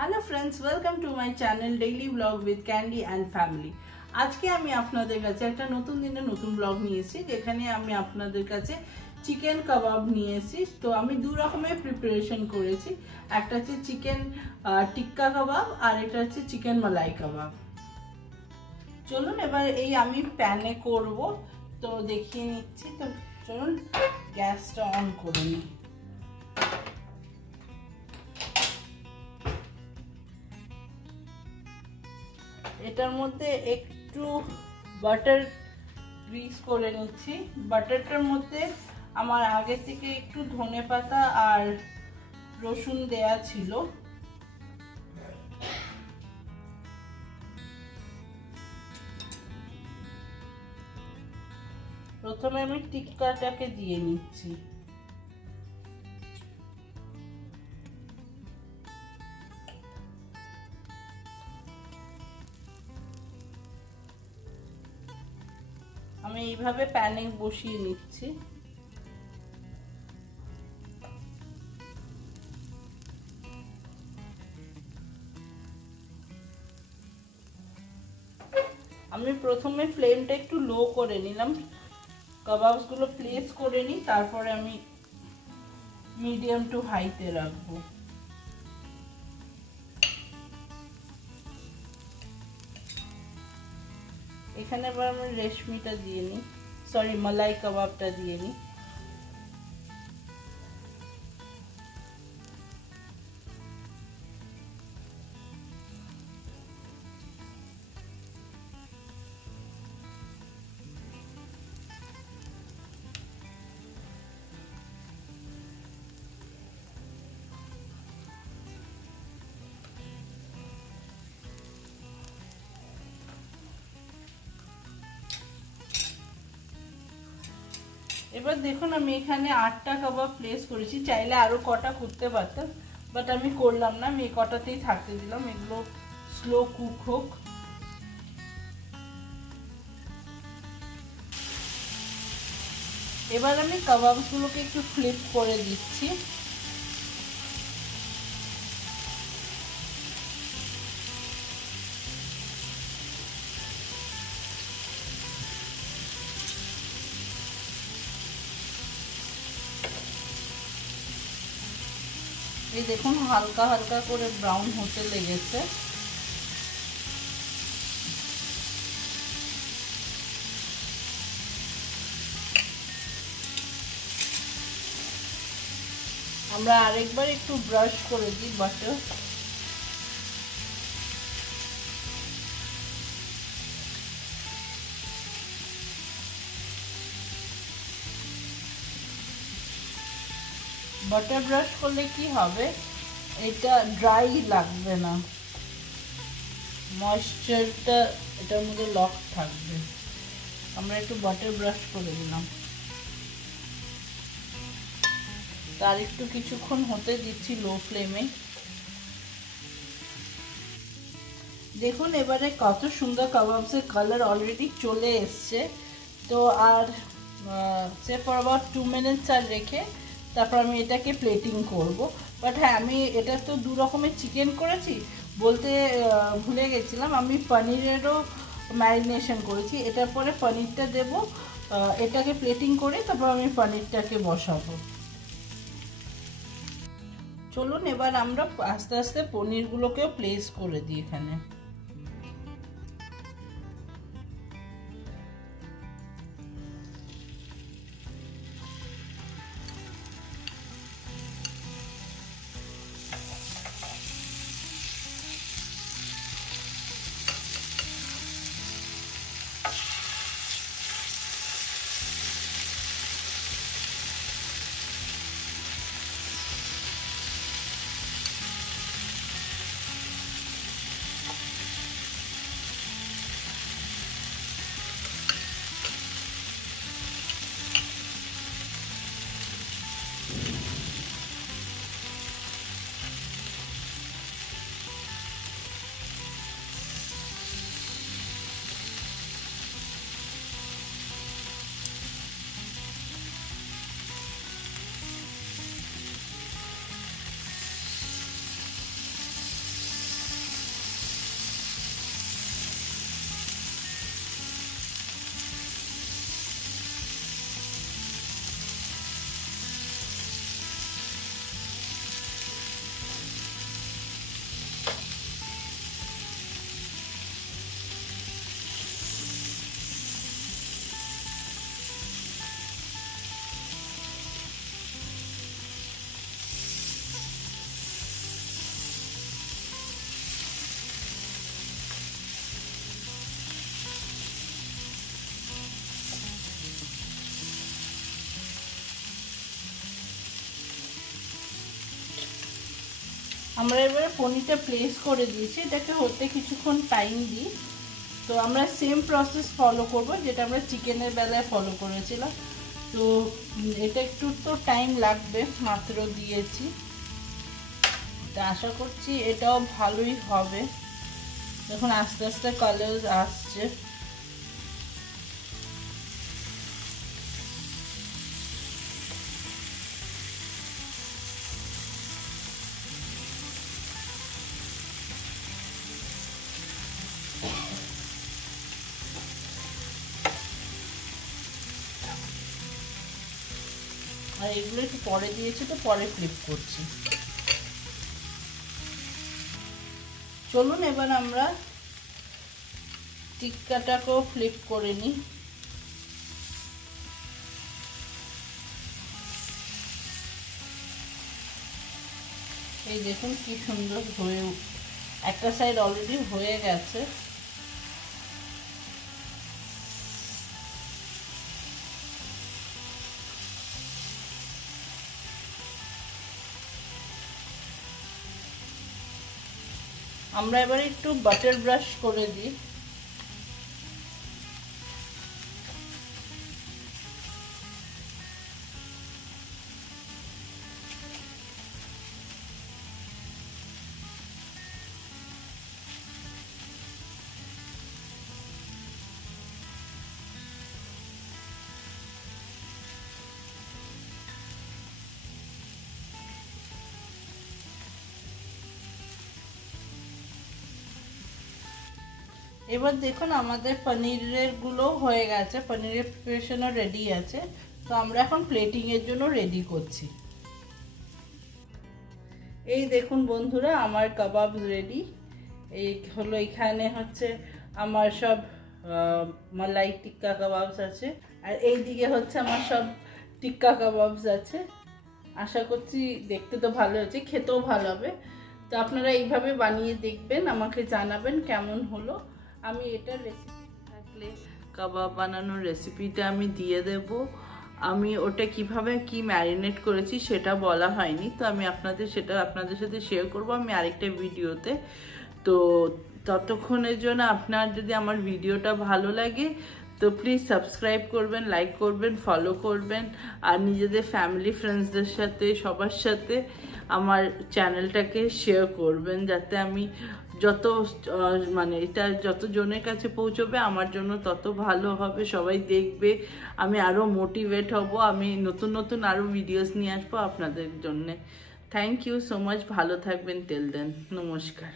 Hello friends, welcome to my channel daily blog with candy and family. আজকে আমি আপনাদের কাছে একটা নতুন দিনে নতুন ব্লগ নিয়ে এসেছি, যেখানে আমি আপনাদের কাছে চিকেন কাবাব নিয়ে এসেছি। তো আমি দু রকমের প্রিপারেশন করেছি, একটা হচ্ছে চিকেন টিক্কা কাবাব আর এটা হচ্ছে চিকেন মালাই কাবাব। চলুন এবার এই আমি প্যানে করব, তো দেখিয়ে নিচ্ছি। তো চলুন গ্যাসটা অন করে নিই। এটার মধ্যে একটু বাটার গ্রিস করে নিচ্ছি। বাটারটার মধ্যে আমার আগে থেকে একটু ধনেপাতা আর রসুন দেয়া ছিল। প্রথমে আমি টিক্কাটাকে দিয়ে নিচ্ছি। আমি এইভাবে প্যানে বসিয়ে নিচ্ছি। আমি প্রথমে ফ্লেমটা একটু লো করে নিলাম, কাবাবসগুলো প্লেস করে নিই, তারপরে আমি মিডিয়াম টু হাইতে রাখবো। এখানে এবার আমি রেশমিটা দিয়ে নিই, সরি মালাই কাবাবটা দিয়ে নিই। এবার দেখুন আমি এখানে 8টা কাবাব প্লেস করেছি, চাইলে আরো কটা করতে পারতাম, বাট আমি করলাম না, আমি এই কটাতেই থাকতে দিলাম। এগুলো স্লো কুক হোক। এবার আমি কাবাবগুলোকে একটু ফ্লিপ করে দিচ্ছি। এই দেখুন হালকা হালকা করে ব্রাউন হতে লেগেছে। আমরা আরেকবার একটু ব্রাশ করে দিই বাটার। বাটার ব্রাশ করলে কি হবে, এটা ড্রাই লাগবে না, ময়েশ্চারটা এটার মধ্যে লক থাকবে। আমরা একটু বাটার ব্রাশ করে দিলাম, তার একটু কিছুক্ষণ হতে দিচ্ছি লো ফ্লেমে। দেখুন এবারে কত সুন্দর কাবাবসের কালার অলরেডি চলে এসছে। তো আর সে ফর অ্যাবাউট 2 মিনিটস আর রেখে তারপর আমি এটাকে প্লেটিং করব। বাট হ্যাঁ, আমি এটা তো দু রকমের চিকেন করেছি, বলতে ভুলে গেছিলাম, আমি পনিরেরও ম্যারিনেশন করেছি। এটার পরে পনিরটা দেব, এটাকে প্লেটিং করে তারপর আমি পনিরটাকে বসাবো। চলুন এবার আমরা আস্তে আস্তে পনিরগুলোকেও প্লেস করে দিই এখানে। আমরা এবারে পনিরটা প্লেস করে দিয়েছি, এটাকে হতে কিছুক্ষণ টাইম দিই। তো আমরা সেম প্রসেস ফলো করব যেটা আমরা চিকেনের বেলায় ফলো করেছিলাম। তো এটা একটু তো টাইম লাগবে, মাত্র দিয়েছি, তো আশা করছি এটাও ভালোই হবে। যখন আস্তে আস্তে কালার আসছে, আর এগুলো একটু পরে দিয়েছি, তো পরে ফ্লিপ করছি। চলুন এবার আমরা টিক্কাটাকেও ফ্লিপ করে নিই। এই দেখুন কি সুন্দর হয়ে, একটা সাইড অলরেডি হয়ে গেছে। আমরা এবারে একটু বাটার ব্রাশ করে দিই। এবার দেখুন আমাদের পনিরের গুলো হয়ে গেছে, পনিরের প্রিপারেশনও রেডি আছে। তো আমরা এখন প্লেটিং এর জন্য রেডি করছি। এই দেখুন বন্ধুরা, আমার কাবাব রেডি। এই হলো, এখানে হচ্ছে আমার সব মালাই টিক্কা কাবাবস আছে, আর এই দিকে হচ্ছে আমার সব টিক্কা কাবাবস আছে। আশা করছি দেখতে তো ভালো হয়েছে, খেতেও ভালো হবে। তো আপনারা এইভাবে বানিয়ে দেখবেন, আমাকে জানাবেন কেমন হলো। আমি এটার রেসিপি থাকলে কাবাব বানানোর রেসিপিটা আমি দিয়ে দেব। আমি ওটা কিভাবে কি ম্যারিনেট করেছি সেটা বলা হয়নি, তো আমি সেটা আপনাদের সাথে শেয়ার করব আমি আরেকটা ভিডিওতে। তো ততক্ষণের জন্য আপনার যদি আমার ভিডিওটা ভালো লাগে তো প্লিজ সাবস্ক্রাইব করবেন, লাইক করবেন, ফলো করবেন, আর নিজেদের ফ্যামিলি ফ্রেন্ডসদের সাথে সবার সাথে আমার চ্যানেলটাকে শেয়ার করবেন, যাতে আমি এটা যত জনের কাছে পৌঁছবে আমার জন্য তত ভালো হবে, সবাই দেখবে, আমি আরও মোটিভেট হব, আমি নতুন নতুন আরও ভিডিওস নিয়ে আসবো আপনাদের জন্যে। থ্যাংক ইউ সো মাচ, ভালো থাকবেন, টিল দেন, নমস্কার।